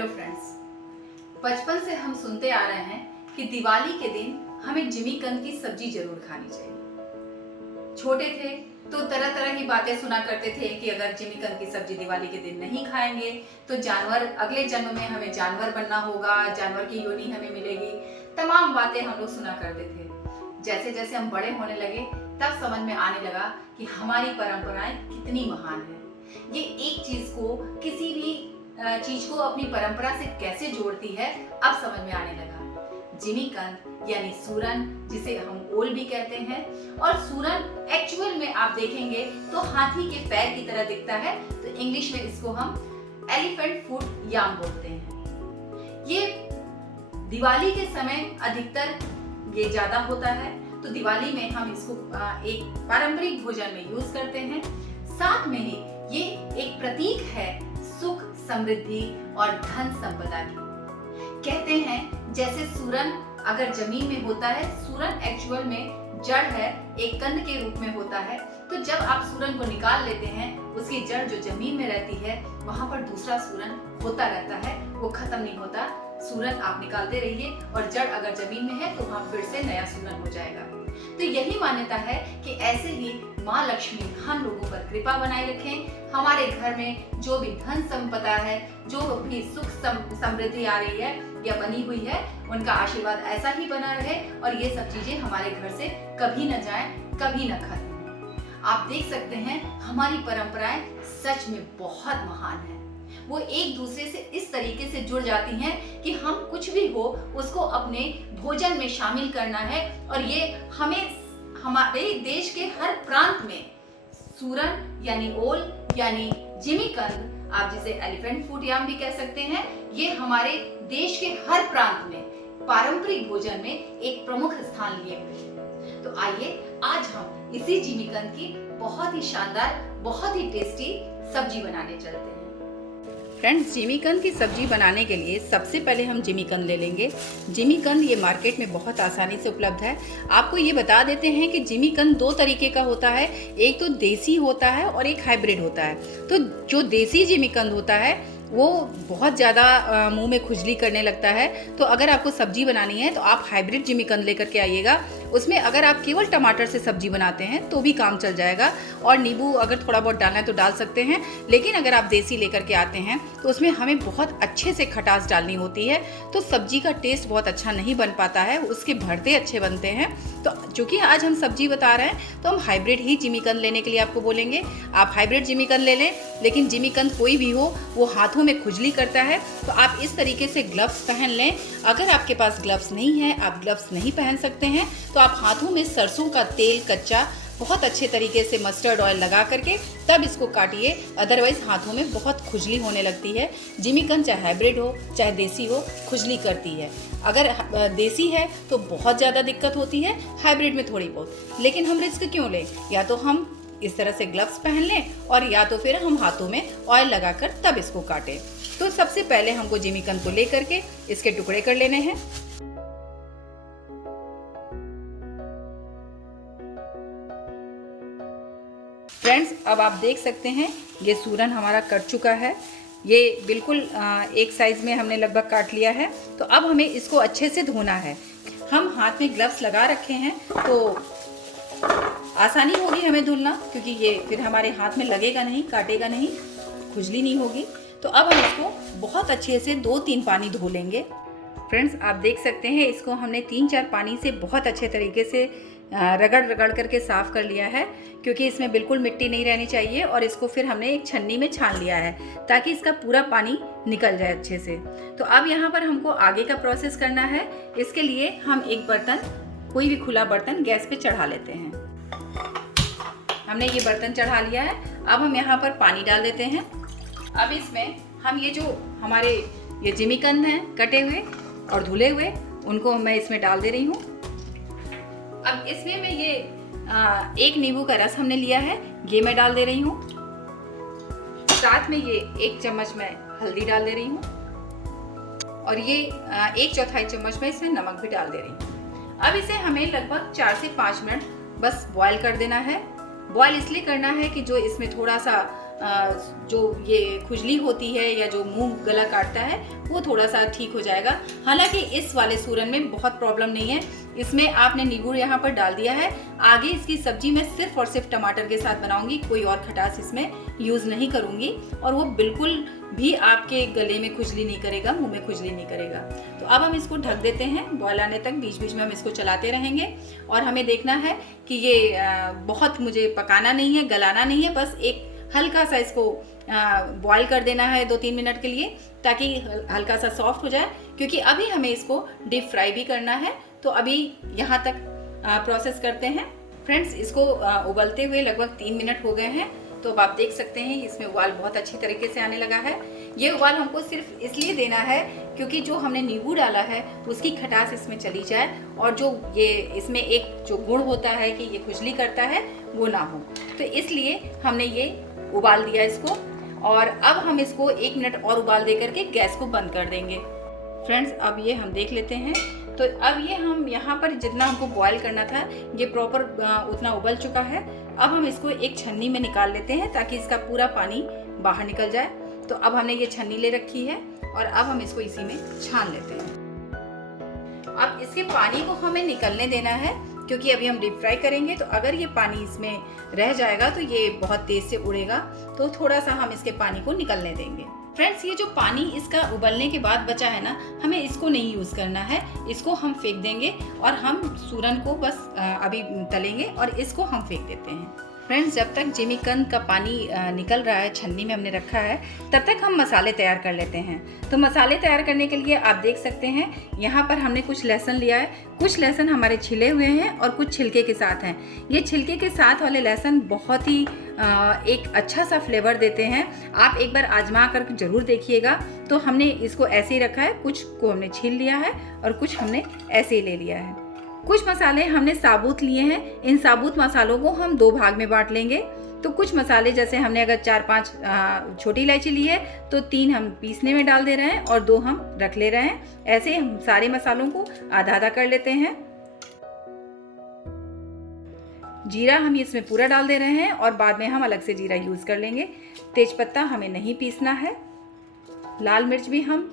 Hello friends, बचपन से हम सुनते आ रहे हैं कि दिवाली के दिन हमें जिमीकंद की सब्जी जरूर खानी चाहिए। छोटे थे तो तरह तरह की बातें सुना करते थे कि अगर जिमीकंद की सब्जी दिवाली के दिन नहीं खाएंगे तो जानवर अगले जन्म में हमें जानवर बनना होगा, जानवर की योनि हमें मिलेगी। तमाम बातें हम लोग सुना करते थे। जैसे जैसे हम बड़े होने लगे तब समझ में आने लगा कि हमारी परंपराएं कितनी महान है। ये एक चीज को, किसी भी चीज को अपनी परंपरा से कैसे जोड़ती है, अब समझ में आने लगा। जिमीकंद यानी सूरन, जिसे हम ओल भी कहते हैं, और सूरन एक्चुअल में आप देखेंगे तो हाथी के पैर की तरह दिखता है, तो इंग्लिश में इसको हम एलिफेंट फुट याम बोलते हैं। ये दिवाली के समय अधिकतर ये ज्यादा होता है, तो दिवाली में हम इसको एक पारंपरिक भोजन में यूज करते हैं। साथ में ही ये एक प्रतीक है सुख, समृद्धि और धन संपदा की। कहते हैं जैसे सूरन अगर जमीन में होता है, सूरन एक्चुअल में जड़ है, एक कंद के रूप में होता है, तो जब आप सूरन को निकाल लेते हैं, उसकी जड़ जो जमीन में रहती है वहां पर दूसरा सूरन होता रहता है, वो खत्म नहीं होता। सूरन आप निकालते रहिए और जड़ अगर जमीन में है तो वहां फिर से नया सूरन हो जाएगा। तो यही मान्यता है कि ऐसे ही माँ लक्ष्मी हम लोगों पर कृपा बनाए रखें। हमारे घर में जो भी धन संपदा है, जो भी सुख समृद्धि आ रही है या बनी हुई है, उनका आशीर्वाद ऐसा ही बना रहे और ये सब चीजें हमारे घर से कभी न जाए, कभी न खत्म। आप देख सकते हैं हमारी परंपराएं सच में बहुत महान है। वो एक दूसरे से इस तरीके से जुड़ जाती हैं कि हम कुछ भी हो उसको अपने भोजन में शामिल करना है, और ये हमें हमारे देश के हर प्रांत में सूरन यानी ओल यानी जिमीकंद, आप जिसे एलिफेंट फूड याम भी कह सकते हैं, ये हमारे देश के हर प्रांत में पारंपरिक भोजन में एक प्रमुख स्थान लिए हुए हैं। तो आइए आज हम इसी जिमीकंद की बहुत ही शानदार, बहुत ही टेस्टी सब्जी बनाने चलते हैं। फ्रेंड्स, जिमीकंद की सब्जी बनाने के लिए सबसे पहले हम जिमीकंद ले लेंगे। जिमीकंद ये मार्केट में बहुत आसानी से उपलब्ध है। आपको ये बता देते हैं कि जिमीकंद दो तरीके का होता है, एक तो देसी होता है और एक हाइब्रिड होता है। तो जो देसी जिमीकंद होता है वो बहुत ज़्यादा मुंह में खुजली करने लगता है, तो अगर आपको सब्जी बनानी है तो आप हाइब्रिड जिमीकंद लेकर के आइएगा। उसमें अगर आप केवल टमाटर से सब्जी बनाते हैं तो भी काम चल जाएगा, और नींबू अगर थोड़ा बहुत डालना है तो डाल सकते हैं। लेकिन अगर आप देसी लेकर के आते हैं तो उसमें हमें बहुत अच्छे से खटास डालनी होती है, तो सब्जी का टेस्ट बहुत अच्छा नहीं बन पाता है, उसके भरते अच्छे बनते हैं। तो चूँकि आज हम सब्जी बता रहे हैं तो हम हाइब्रिड ही जिमीकंद लेने के लिए आपको बोलेंगे। आप हाइब्रिड जिमीकंद ले लें, लेकिन जिमीकंद कोई भी हो वो हाथों में खुजली करता है, तो आप इस तरीके से ग्लव्स पहन लें। अगर आपके पास ग्लव्स नहीं है, आप ग्लव्स नहीं पहन सकते हैं, तो आप हाथों में सरसों का तेल कच्चा बहुत अच्छे तरीके से मस्टर्ड ऑयल लगा करके तब इसको काटिए, अदरवाइज हाथों में बहुत खुजली होने लगती है। जिमीकंद चाहे हाइब्रिड हो चाहे देसी हो, खुजली करती है। अगर देसी है तो बहुत ज़्यादा दिक्कत होती है, हाइब्रिड में थोड़ी बहुत। लेकिन हम रिस्क क्यों लें, या तो हम इस तरह से ग्लव्स पहन लें और या तो फिर हम हाथों में ऑयल लगाकर तब इसको काटें। तो सबसे पहले हमको जिमीकंद को लेकर के इसके टुकड़े कर लेने हैं। फ्रेंड्स, अब आप देख सकते हैं ये सूरन हमारा कट चुका है। ये बिल्कुल एक साइज में हमने लगभग काट लिया है। तो अब हमें इसको अच्छे से धोना है। हम हाथ में ग्लव्स लगा रखे हैं तो आसानी होगी हमें धुलना, क्योंकि ये फिर हमारे हाथ में लगेगा नहीं, काटेगा नहीं, खुजली नहीं होगी। तो अब हम इसको बहुत अच्छे से 2-3 पानी धो लेंगे। फ्रेंड्स, आप देख सकते हैं इसको हमने 3-4 पानी से बहुत अच्छे तरीके से रगड़ रगड़ करके साफ़ कर लिया है, क्योंकि इसमें बिल्कुल मिट्टी नहीं रहनी चाहिए। और इसको फिर हमने एक छन्नी में छान लिया है ताकि इसका पूरा पानी निकल जाए अच्छे से। तो अब यहाँ पर हमको आगे का प्रोसेस करना है। इसके लिए हम एक बर्तन, कोई भी खुला बर्तन गैस पे चढ़ा लेते हैं। हमने ये बर्तन चढ़ा लिया है। अब हम यहाँ पर पानी डाल देते हैं। अब इसमें हम ये जो हमारे ये जिमीकंद हैं कटे हुए और धुले हुए, उनको मैं इसमें डाल दे रही हूँ। अब इसमें मैं ये एक नींबू का रस हमने लिया है, ये मैं डाल दे रही हूँ। साथ में ये 1 चम्मच मैं हल्दी डाल दे रही हूँ, और ये 1/4 चम्मच मैं इसमें नमक भी डाल दे रही हूँ। अब इसे हमें लगभग 4 से 5 मिनट बस बॉईल कर देना है। बॉईल इसलिए करना है कि जो इसमें थोड़ा सा जो ये खुजली होती है या जो मुंह गला काटता है वो थोड़ा सा ठीक हो जाएगा। हालांकि इस वाले सूरन में बहुत प्रॉब्लम नहीं है। इसमें आपने नींबू यहाँ पर डाल दिया है। आगे इसकी सब्जी मैं सिर्फ और सिर्फ टमाटर के साथ बनाऊंगी, कोई और खटास इसमें यूज़ नहीं करूंगी और वो बिल्कुल भी आपके गले में खुजली नहीं करेगा, मुंह में खुजली नहीं करेगा। तो अब हम इसको ढक देते हैं बॉयल आने तक। बीच बीच में हम इसको चलाते रहेंगे और हमें देखना है कि ये बहुत मुझे पकाना नहीं है, गलाना नहीं है, बस एक हल्का सा इसको बॉईल कर देना है 2-3 मिनट के लिए, ताकि हल्का सा सॉफ्ट हो जाए, क्योंकि अभी हमें इसको डीप फ्राई भी करना है। तो अभी यहाँ तक प्रोसेस करते हैं। फ्रेंड्स, इसको उबलते हुए लगभग 3 मिनट हो गए हैं। तो अब आप देख सकते हैं इसमें उबाल बहुत अच्छी तरीके से आने लगा है। ये उबाल हमको सिर्फ इसलिए देना है क्योंकि जो हमने नींबू डाला है उसकी खटास इसमें चली जाए और जो ये इसमें एक जो गुण होता है कि ये खुजली करता है वो ना हो। तो इसलिए हमने ये उबाल दिया इसको और अब हम इसको 1 मिनट और उबाल दे करके गैस को बंद कर देंगे। फ्रेंड्स, अब ये हम देख लेते हैं। तो अब ये हम यहाँ पर जितना हमको बॉईल करना था ये प्रॉपर उतना उबल चुका है। अब हम इसको एक छन्नी में निकाल लेते हैं ताकि इसका पूरा पानी बाहर निकल जाए। तो अब हमने ये छन्नी ले रखी है और अब हम इसको इसी में छान लेते हैं। अब इसके पानी को हमें निकलने देना है क्योंकि अभी हम डीप फ्राई करेंगे। तो अगर ये पानी इसमें रह जाएगा तो ये बहुत तेज से उड़ेगा, तो थोड़ा सा हम इसके पानी को निकलने देंगे। फ्रेंड्स, ये जो पानी इसका उबलने के बाद बचा है ना, हमें इसको नहीं यूज़ करना है, इसको हम फेंक देंगे और हम सूरन को बस अभी तलेंगे और इसको हम फेंक देते हैं। फ्रेंड्स, जब तक जिमीकंद का पानी निकल रहा है, छन्नी में हमने रखा है, तब तक हम मसाले तैयार कर लेते हैं। तो मसाले तैयार करने के लिए आप देख सकते हैं यहाँ पर हमने कुछ लहसुन लिया है। कुछ लहसुन हमारे छिले हुए हैं और कुछ छिलके के साथ हैं। ये छिलके के साथ वाले लहसुन बहुत ही एक अच्छा सा फ्लेवर देते हैं। आप एक बार आजमा कर जरूर देखिएगा। तो हमने इसको ऐसे ही रखा है, कुछ को हमने छील लिया है और कुछ हमने ऐसे ही ले लिया है। कुछ मसाले हमने साबुत लिए हैं। इन साबुत मसालों को हम 2 भाग में बांट लेंगे। तो कुछ मसाले जैसे हमने अगर 4-5 छोटी इलायची ली है तो 3 हम पीसने में डाल दे रहे हैं और 2 हम रख ले रहे हैं। ऐसे हम सारे मसालों को आधा आधा कर लेते हैं। जीरा हम इसमें पूरा डाल दे रहे हैं और बाद में हम अलग से जीरा यूज़ कर लेंगे। तेजपत्ता हमें नहीं पीसना है। लाल मिर्च भी हम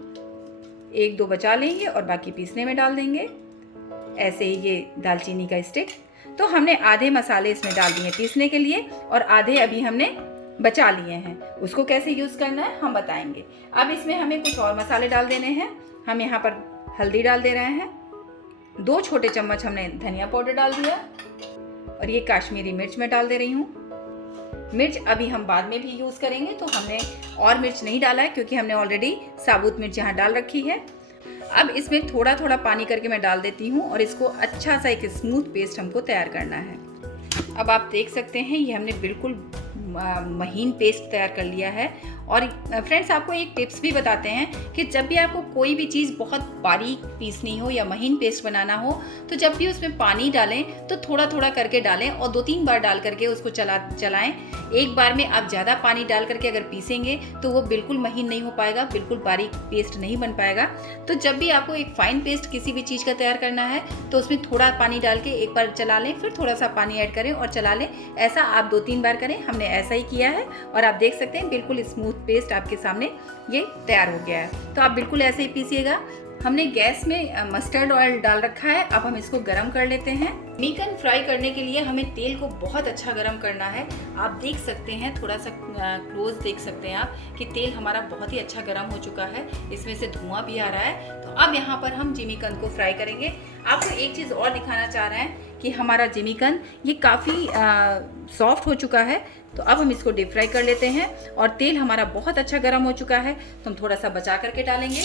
1-2 बचा लेंगे और बाकी पीसने में डाल देंगे। ऐसे ही ये दालचीनी का स्टिक। तो हमने आधे मसाले इसमें डाल दिए पीसने के लिए और आधे अभी हमने बचा लिए हैं। उसको कैसे यूज़ करना है हम बताएंगे। अब इसमें हमें कुछ और मसाले डाल देने हैं। हम यहाँ पर हल्दी डाल दे रहे हैं। 2 छोटे चम्मच हमने धनिया पाउडर डाल दिया और ये काश्मीरी मिर्च मैं डाल दे रही हूँ। मिर्च अभी हम बाद में भी यूज़ करेंगे, तो हमने और मिर्च नहीं डाला है क्योंकि हमने ऑलरेडी साबुत मिर्च यहाँ डाल रखी है। अब इसमें थोड़ा थोड़ा पानी करके मैं डाल देती हूँ और इसको अच्छा सा एक स्मूथ पेस्ट हमको तैयार करना है। अब आप देख सकते हैं ये हमने बिल्कुल महीन पेस्ट तैयार कर लिया है। और फ्रेंड्स, आपको एक टिप्स भी बताते हैं कि जब भी आपको कोई भी चीज़ बहुत बारीक पीसनी हो या महीन पेस्ट बनाना हो, तो जब भी उसमें पानी डालें तो थोड़ा थोड़ा करके डालें और 2-3 बार डाल करके उसको चलाएं। एक बार में आप ज़्यादा पानी डाल करके अगर पीसेंगे तो वो बिल्कुल महीन नहीं हो पाएगा, बिल्कुल बारीक पेस्ट नहीं बन पाएगा। तो जब भी आपको एक फाइन पेस्ट किसी भी चीज़ का तैयार करना है तो उसमें थोड़ा पानी डाल के एक बार चला लें, फिर थोड़ा सा पानी ऐड करें और चला लें। ऐसा आप 2-3 बार करें। हमने ऐसा ही किया है और आप देख सकते हैं बिल्कुल स्मूथ पेस्ट आपके सामने ये तैयार हो गया है। तो आप बिल्कुल ऐसे ही पीसिएगा। हमने गैस में मस्टर्ड ऑयल डाल रखा है। अब हम इसको गरम कर लेते हैं। जिमीकंद फ्राई करने के लिए हमें तेल को बहुत अच्छा गरम करना है। आप देख सकते हैं, थोड़ा सा क्लोज देख सकते हैं आप कि तेल हमारा बहुत ही अच्छा गरम हो चुका है। इसमें से धुआं भी आ रहा है। तो अब यहाँ पर हम जिमीकंद को फ्राई करेंगे। आपको एक चीज़ और दिखाना चाह रहे हैं कि हमारा जिमीकंद ये काफ़ी सॉफ्ट हो चुका है। तो अब हम इसको डीप फ्राई कर लेते हैं और तेल हमारा बहुत अच्छा गर्म हो चुका है। तो हम थोड़ा सा बचा करके डालेंगे।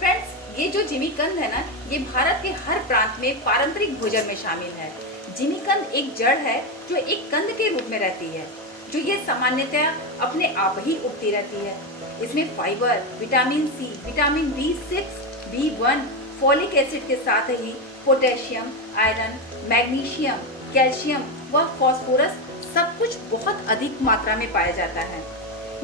फ्रेंड्स, ये जो जिमीकंद है ना, ये भारत के हर प्रांत में पारंपरिक भोजन में शामिल है। जिमीकंद एक जड़ है जो एक कंद के रूप में रहती है, जो ये सामान्यतः अपने आप ही उगती रहती है। इसमें fibre, vitamin C, vitamin B6, B1, folic acid के साथ ही पोटेशियम, आयरन, मैग्नीशियम, कैल्शियम व फास्फोरस सब कुछ बहुत अधिक मात्रा में पाया जाता है।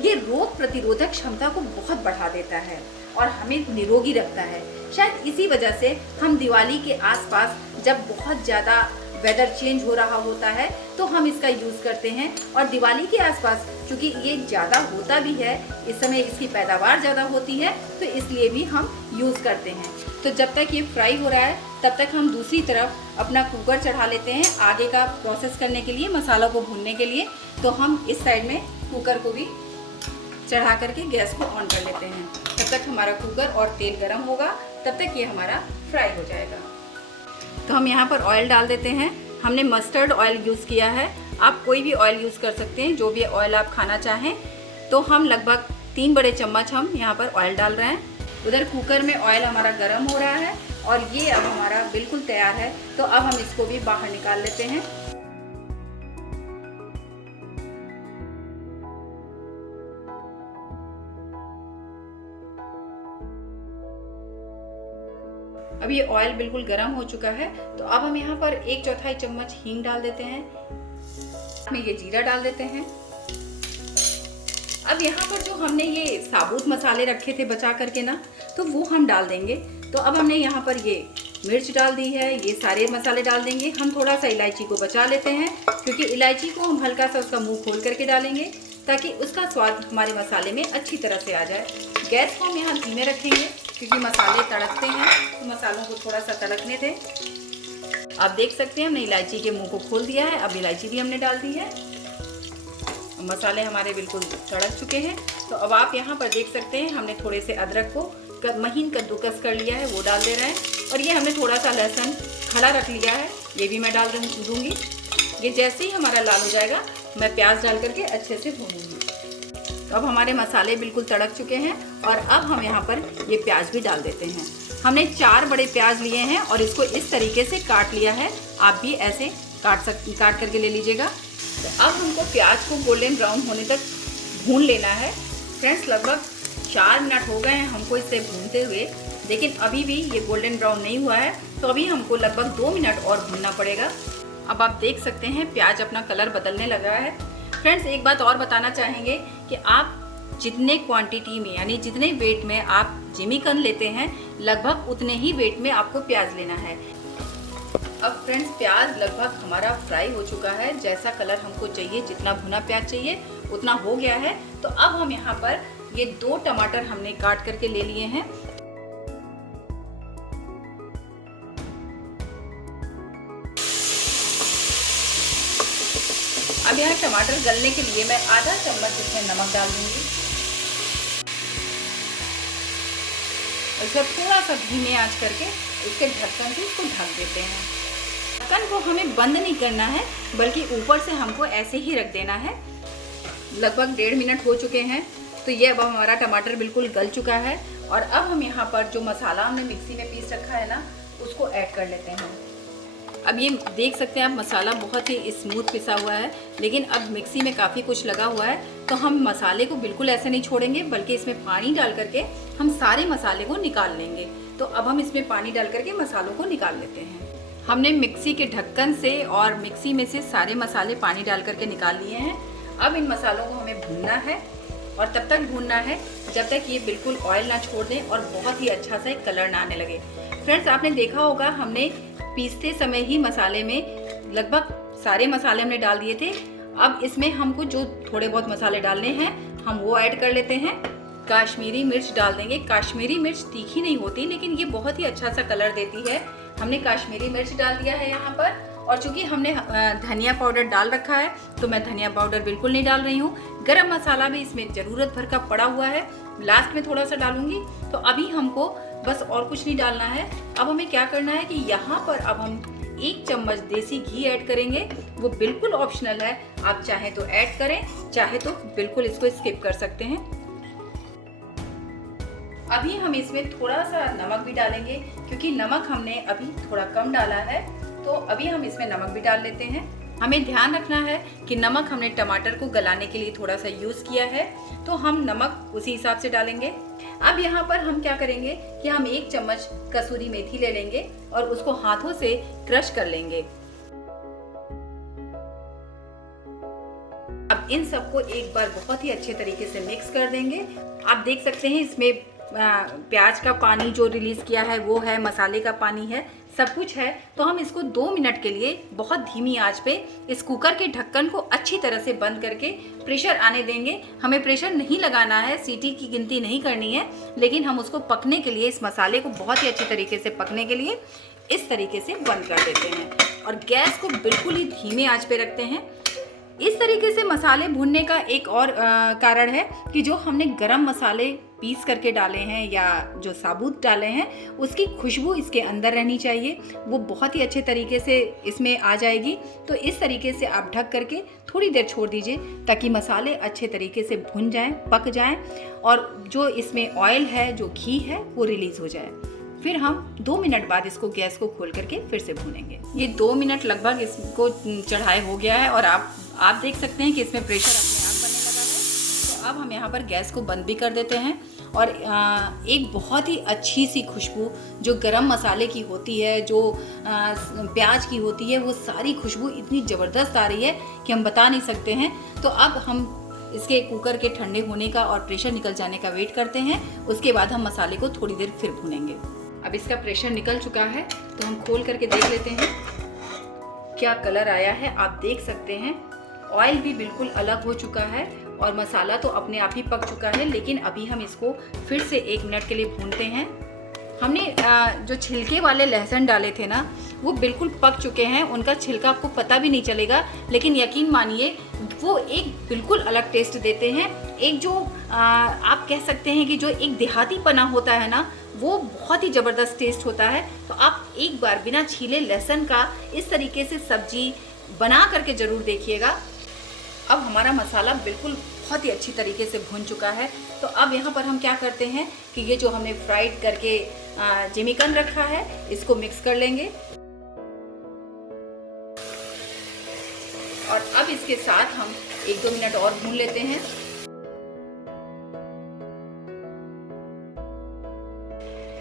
ये रोग प्रतिरोधक क्षमता को बहुत बढ़ा देता है और हमें निरोगी रखता है। शायद इसी वजह से हम दिवाली के आसपास जब बहुत ज़्यादा वेदर चेंज हो रहा होता है तो हम इसका यूज़ करते हैं। और दिवाली के आसपास चूँकि ये ज़्यादा होता भी है, इस समय इसकी पैदावार ज़्यादा होती है, तो इसलिए भी हम यूज़ करते हैं। तो जब तक ये फ्राई हो रहा है तब तक हम दूसरी तरफ अपना कुकर चढ़ा लेते हैं आगे का प्रोसेस करने के लिए, मसाला को भूनने के लिए। तो हम इस साइड में कुकर को भी चढ़ा करके गैस को ऑन कर लेते हैं। तब तक हमारा कुकर और तेल गर्म होगा, तब तक ये हमारा फ्राई हो जाएगा। तो हम यहाँ पर ऑयल डाल देते हैं। हमने मस्टर्ड ऑयल यूज़ किया है, आप कोई भी ऑयल यूज़ कर सकते हैं, जो भी ऑयल आप खाना चाहें। तो हम लगभग 3 बड़े चम्मच हम यहाँ पर ऑयल डाल रहे हैं। उधर कुकर में ऑयल हमारा गर्म हो रहा है और ये अब हमारा बिल्कुल तैयार है। तो अब हम इसको भी बाहर निकाल लेते हैं। अब ये ऑयल बिल्कुल गर्म हो चुका है। तो अब हम यहाँ पर 1/4 चम्मच हींग डाल देते हैं, में ये जीरा डाल देते हैं। अब यहाँ पर जो हमने ये साबुत मसाले रखे थे बचा करके ना, तो वो हम डाल देंगे। तो अब हमने यहाँ पर ये मिर्च डाल दी है, ये सारे मसाले डाल देंगे। हम थोड़ा सा इलायची को बचा लेते हैं, क्योंकि इलायची को हम हल्का सा उसका मुंह खोल करके डालेंगे ताकि उसका स्वाद हमारे मसाले में अच्छी तरह से आ जाए। गैस को हम यहाँ धीमे रखेंगे क्योंकि मसाले तड़कते हैं, तो मसालों को थोड़ा सा तड़कने थे। आप देख सकते हैं हमने इलायची के मुंह को खोल दिया है। अब इलायची भी हमने डाल दी है। मसाले हमारे बिल्कुल तड़क चुके हैं। तो अब आप यहाँ पर देख सकते हैं हमने थोड़े से अदरक को महीन कद्दूकस कर लिया है, वो डाल दे रहे हैं। और ये हमने थोड़ा सा लहसुन खड़ा रख लिया है, ये भी मैं डाल दूँगी। ये जैसे ही हमारा लाल हो जाएगा मैं प्याज डाल करके अच्छे से भूनूंगी। तो अब हमारे मसाले बिल्कुल तड़क चुके हैं और अब हम यहाँ पर ये प्याज भी डाल देते हैं। हमने 4 बड़े प्याज लिए हैं और इसको इस तरीके से काट लिया है। आप भी ऐसे काट करके ले लीजिएगा। तो अब हमको प्याज को गोल्डन ब्राउन होने तक भून लेना है। फ्रेंड्स, लगभग 4 मिनट हो गए हैं हमको इसे भूनते हुए, लेकिन अभी भी ये गोल्डन ब्राउन नहीं हुआ है। तो अभी हमको लगभग 2 मिनट और भूनना पड़ेगा। अब आप देख सकते हैं प्याज अपना कलर बदलने लगा है। फ्रेंड्स, एक बात और बताना चाहेंगे कि आप जितने क्वांटिटी में यानी जितने वेट में आप जिमीकंद लेते हैं, लगभग उतने ही वेट में आपको प्याज लेना है। अब फ्रेंड्स, प्याज लगभग हमारा फ्राई हो चुका है। जैसा कलर हमको चाहिए, जितना भुना प्याज चाहिए उतना हो गया है। तो अब हम यहाँ पर ये 2 टमाटर हमने काट करके ले लिए हैं। अब यहाँ टमाटर गलने के लिए मैं आधा चम्मच इसमें नमक डाल दूंगी। इसको थोड़ा सा धीमे आंच करके इसके ढक्कन से इसको ढक देते हैं। ढक्कन को हमें बंद नहीं करना है, बल्कि ऊपर से हमको ऐसे ही रख देना है। लगभग 1.5 मिनट हो चुके हैं। तो ये अब हमारा टमाटर बिल्कुल गल चुका है। और अब हम यहाँ पर जो मसाला हमने मिक्सी में पीस रखा है ना, उसको ऐड कर लेते हैं। अब ये देख सकते हैं आप, मसाला बहुत ही स्मूथ पिसा हुआ है, लेकिन अब मिक्सी में काफ़ी कुछ लगा हुआ है। तो हम मसाले को बिल्कुल ऐसे नहीं छोड़ेंगे, बल्कि इसमें पानी डाल करके हम सारे मसाले को निकाल लेंगे। तो अब हम इसमें पानी डाल करके मसालों को निकाल लेते हैं। हमने मिक्सी के ढक्कन से और मिक्सी में से सारे मसाले पानी डाल करके निकाल लिए हैं। अब इन मसालों को हमें भूनना है और तब तक भूनना है जब तक ये बिल्कुल ऑयल ना छोड़ दें और बहुत ही अच्छा सा एक कलर ना आने लगे। फ्रेंड्स, आपने देखा होगा हमने पीसते समय ही मसाले में लगभग सारे मसाले हमने डाल दिए थे। अब इसमें हमको जो थोड़े बहुत मसाले डालने हैं हम वो ऐड कर लेते हैं। काश्मीरी मिर्च डाल देंगे। काश्मीरी मिर्च तीखी नहीं होती, लेकिन ये बहुत ही अच्छा सा कलर देती है। हमने काश्मीरी मिर्च डाल दिया है यहाँ पर। और चूंकि हमने धनिया पाउडर डाल रखा है, तो मैं धनिया पाउडर बिल्कुल नहीं डाल रही हूँ। गरम मसाला भी इसमें ज़रूरत भर का पड़ा हुआ है, लास्ट में थोड़ा सा डालूंगी। तो अभी हमको बस और कुछ नहीं डालना है। अब हमें क्या करना है कि यहाँ पर अब हम 1 चम्मच देसी घी ऐड करेंगे। वो बिल्कुल ऑप्शनल है, आप चाहे तो ऐड करें, चाहे तो बिल्कुल इसको स्किप कर सकते हैं। अभी हम इसमें थोड़ा सा नमक भी डालेंगे, क्योंकि नमक हमने अभी थोड़ा कम डाला है। तो अभी हम इसमें नमक भी डाल लेते हैं। हमें ध्यान रखना है कि नमक हमने टमाटर को गलाने के लिए थोड़ा सा यूज़ किया है, तो हम नमक उसी हिसाब से डालेंगे। अब यहाँ पर हम क्या करेंगे कि हम 1 चम्मच कसूरी मेथी ले लेंगे और उसको हाथों से क्रश कर लेंगे। अब इन सबको एक बार बहुत ही अच्छे तरीके से मिक्स कर देंगे। आप देख सकते हैं इसमें प्याज का पानी जो रिलीज किया है वो है, मसाले का पानी है, सब कुछ है, तो हम इसको 2 मिनट के लिए बहुत धीमी आंच पे इस कुकर के ढक्कन को अच्छी तरह से बंद करके प्रेशर आने देंगे। हमें प्रेशर नहीं लगाना है, सीटी की गिनती नहीं करनी है, लेकिन हम उसको पकने के लिए, इस मसाले को बहुत ही अच्छी तरीके से पकने के लिए इस तरीके से बंद कर देते हैं और गैस को बिल्कुल ही धीमे आंच पे रखते हैं। इस तरीके से मसाले भूनने का एक और कारण है कि जो हमने गरम मसाले पीस करके डाले हैं या जो साबुत डाले हैं, उसकी खुशबू इसके अंदर रहनी चाहिए, वो बहुत ही अच्छे तरीके से इसमें आ जाएगी। तो इस तरीके से आप ढक करके थोड़ी देर छोड़ दीजिए ताकि मसाले अच्छे तरीके से भुन जाएं, पक जाएं और जो इसमें ऑयल है, जो घी है, वो रिलीज़ हो जाए। फिर हम 2 मिनट बाद इसको गैस को खोल करके फिर से भूनेंगे। ये 2 मिनट लगभग इसको चढ़ाए हो गया है और आप देख सकते हैं कि इसमें प्रेशर अपने आप बनने लगा है। तो अब हम यहाँ पर गैस को बंद भी कर देते हैं और एक बहुत ही अच्छी सी खुशबू जो गरम मसाले की होती है, जो प्याज की होती है, वो सारी खुशबू इतनी ज़बरदस्त आ रही है कि हम बता नहीं सकते हैं। तो अब हम इसके कुकर के ठंडे होने का और प्रेशर निकल जाने का वेट करते हैं। उसके बाद हम मसाले को थोड़ी देर फिर भूनेंगे। अब इसका प्रेशर निकल चुका है, तो हम खोल करके देख लेते हैं क्या कलर आया है। आप देख सकते हैं ऑयल भी बिल्कुल अलग हो चुका है और मसाला तो अपने आप ही पक चुका है, लेकिन अभी हम इसको फिर से 1 मिनट के लिए भूनते हैं। हमने जो छिलके वाले लहसुन डाले थे ना, वो बिल्कुल पक चुके हैं, उनका छिलका आपको पता भी नहीं चलेगा, लेकिन यकीन मानिए वो एक बिल्कुल अलग टेस्ट देते हैं। एक जो आप कह सकते हैं कि जो एक देहाती पना होता है ना, वो बहुत ही ज़बरदस्त टेस्ट होता है। तो आप एक बार बिना छीले लहसुन का इस तरीके से सब्जी बना करके ज़रूर देखिएगा। अब हमारा मसाला बिल्कुल बहुत ही अच्छी तरीके से भुन चुका है। तो अब यहाँ पर हम क्या करते हैं कि ये जो हमने फ्राइड करके जिमीकन रखा है, इसको मिक्स कर लेंगे और अब इसके साथ हम 1-2 मिनट और भून लेते हैं।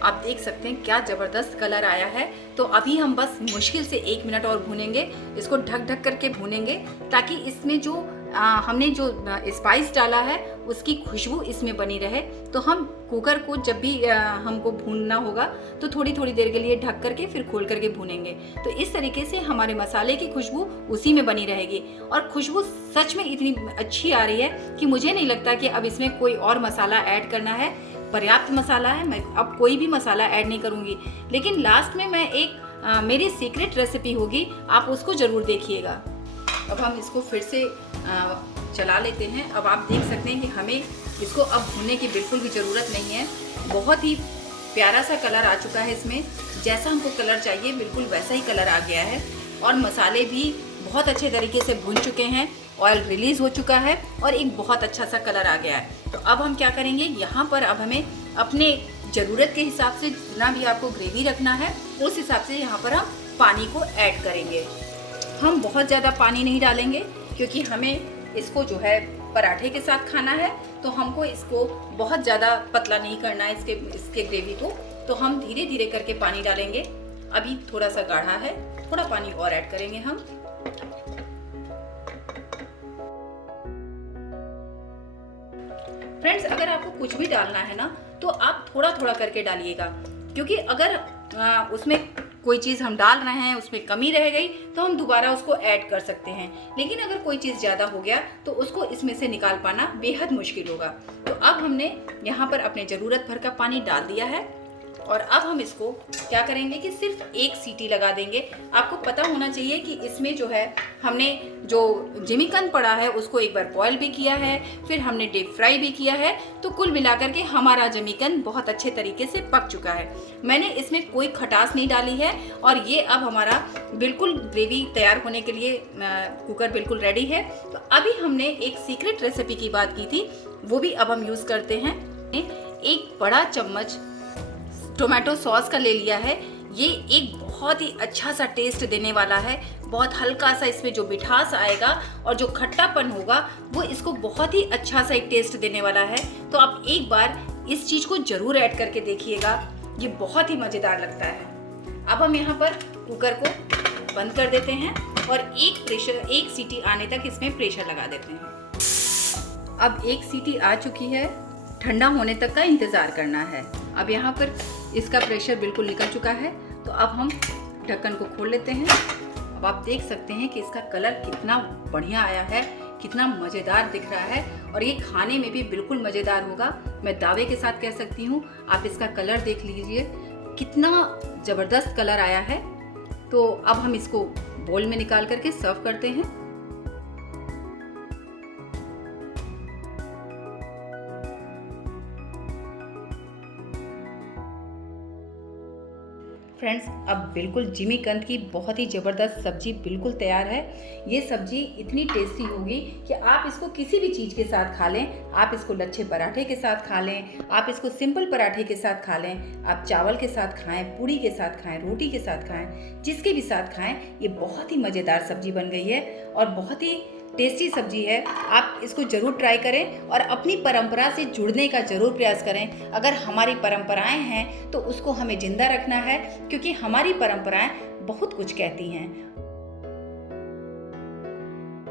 आप देख सकते हैं क्या ज़बरदस्त कलर आया है। तो अभी हम बस मुश्किल से 1 मिनट और भूनेंगे, इसको ढक ढक करके भूनेंगे ताकि इसमें जो हमने जो स्पाइस डाला है उसकी खुशबू इसमें बनी रहे। तो हम कुकर को जब भी हमको भूनना होगा तो थोड़ी थोड़ी देर के लिए ढक करके फिर खोल करके भूनेंगे। तो इस तरीके से हमारे मसाले की खुशबू उसी में बनी रहेगी और खुशबू सच में इतनी अच्छी आ रही है कि मुझे नहीं लगता कि अब इसमें कोई और मसाला ऐड करना है। पर्याप्त मसाला है, मैं अब कोई भी मसाला ऐड नहीं करूँगी। लेकिन लास्ट में मैं एक मेरी सीक्रेट रेसिपी होगी, आप उसको ज़रूर देखिएगा। अब हम इसको फिर से चला लेते हैं। अब आप देख सकते हैं कि हमें इसको अब भूनने की बिल्कुल भी ज़रूरत नहीं है। बहुत ही प्यारा सा कलर आ चुका है इसमें, जैसा हमको कलर चाहिए बिल्कुल वैसा ही कलर आ गया है और मसाले भी बहुत अच्छे तरीके से भून चुके हैं, ऑयल रिलीज़ हो चुका है और एक बहुत अच्छा सा कलर आ गया है। तो अब हम क्या करेंगे, यहाँ पर अब हमें अपने ज़रूरत के हिसाब से जितना भी आपको ग्रेवी रखना है उस हिसाब से यहाँ पर हम पानी को ऐड करेंगे। हम बहुत ज़्यादा पानी नहीं डालेंगे क्योंकि हमें इसको जो है पराठे के साथ खाना है, तो हमको इसको बहुत ज़्यादा पतला नहीं करना है इसके ग्रेवी को। तो हम धीरे धीरे करके पानी डालेंगे। अभी थोड़ा सा गाढ़ा है, थोड़ा पानी और ऐड करेंगे हम। फ्रेंड्स, अगर आपको कुछ भी डालना है ना तो आप थोड़ा थोड़ा करके डालिएगा, क्योंकि अगर उसमें कोई चीज़ हम डाल रहे हैं उसमें कमी रह गई तो हम दोबारा उसको ऐड कर सकते हैं। लेकिन अगर कोई चीज़ ज़्यादा हो गया तो उसको इसमें से निकाल पाना बेहद मुश्किल होगा। तो अब हमने यहाँ पर अपने ज़रूरत भर का पानी डाल दिया है और अब हम इसको क्या करेंगे कि सिर्फ 1 सीटी लगा देंगे। आपको पता होना चाहिए कि इसमें जो है हमने जो जिमीकन पड़ा है उसको एक बार बॉयल भी किया है, फिर हमने डीप फ्राई भी किया है। तो कुल मिलाकर के हमारा जिमीकन बहुत अच्छे तरीके से पक चुका है। मैंने इसमें कोई खटास नहीं डाली है और ये अब हमारा बिल्कुल ग्रेवी तैयार होने के लिए कुकर बिल्कुल रेडी है। तो अभी हमने एक सीक्रेट रेसिपी की बात की थी, वो भी अब हम यूज़ करते हैं। 1 बड़ा चम्मच टोमेटो सॉस का ले लिया है। ये एक बहुत ही अच्छा सा टेस्ट देने वाला है। बहुत हल्का सा इसमें जो मिठास आएगा और जो खट्टापन होगा वो इसको बहुत ही अच्छा सा एक टेस्ट देने वाला है। तो आप एक बार इस चीज़ को ज़रूर ऐड करके देखिएगा, ये बहुत ही मज़ेदार लगता है। अब हम यहाँ पर कुकर को बंद कर देते हैं और एक सीटी आने तक इसमें प्रेशर लगा देते हैं। अब 1 सीटी आ चुकी है, ठंडा होने तक का इंतज़ार करना है। अब यहाँ पर इसका प्रेशर बिल्कुल निकल चुका है। तो अब हम ढक्कन को खोल लेते हैं। अब आप देख सकते हैं कि इसका कलर कितना बढ़िया आया है, कितना मज़ेदार दिख रहा है और ये खाने में भी बिल्कुल मज़ेदार होगा। मैं दावे के साथ कह सकती हूँ। आप इसका कलर देख लीजिए, कितना ज़बरदस्त कलर आया है। तो अब हम इसको बोल में निकाल करके सर्व करते हैं। फ्रेंड्स, अब बिल्कुल जिमीकंद की बहुत ही ज़बरदस्त सब्जी बिल्कुल तैयार है। ये सब्जी इतनी टेस्टी होगी कि आप इसको किसी भी चीज़ के साथ खा लें। आप इसको लच्छे पराठे के साथ खा लें, आप इसको सिंपल पराठे के साथ खा लें, आप चावल के साथ खाएं, पूड़ी के साथ खाएं, रोटी के साथ खाएं, जिसके भी साथ खाएं। ये बहुत ही मज़ेदार सब्जी बन गई है और बहुत ही टेस्टी सब्जी है। आप इसको ज़रूर ट्राई करें और अपनी परंपरा से जुड़ने का ज़रूर प्रयास करें। अगर हमारी परंपराएं हैं तो उसको हमें ज़िंदा रखना है, क्योंकि हमारी परंपराएं बहुत कुछ कहती हैं।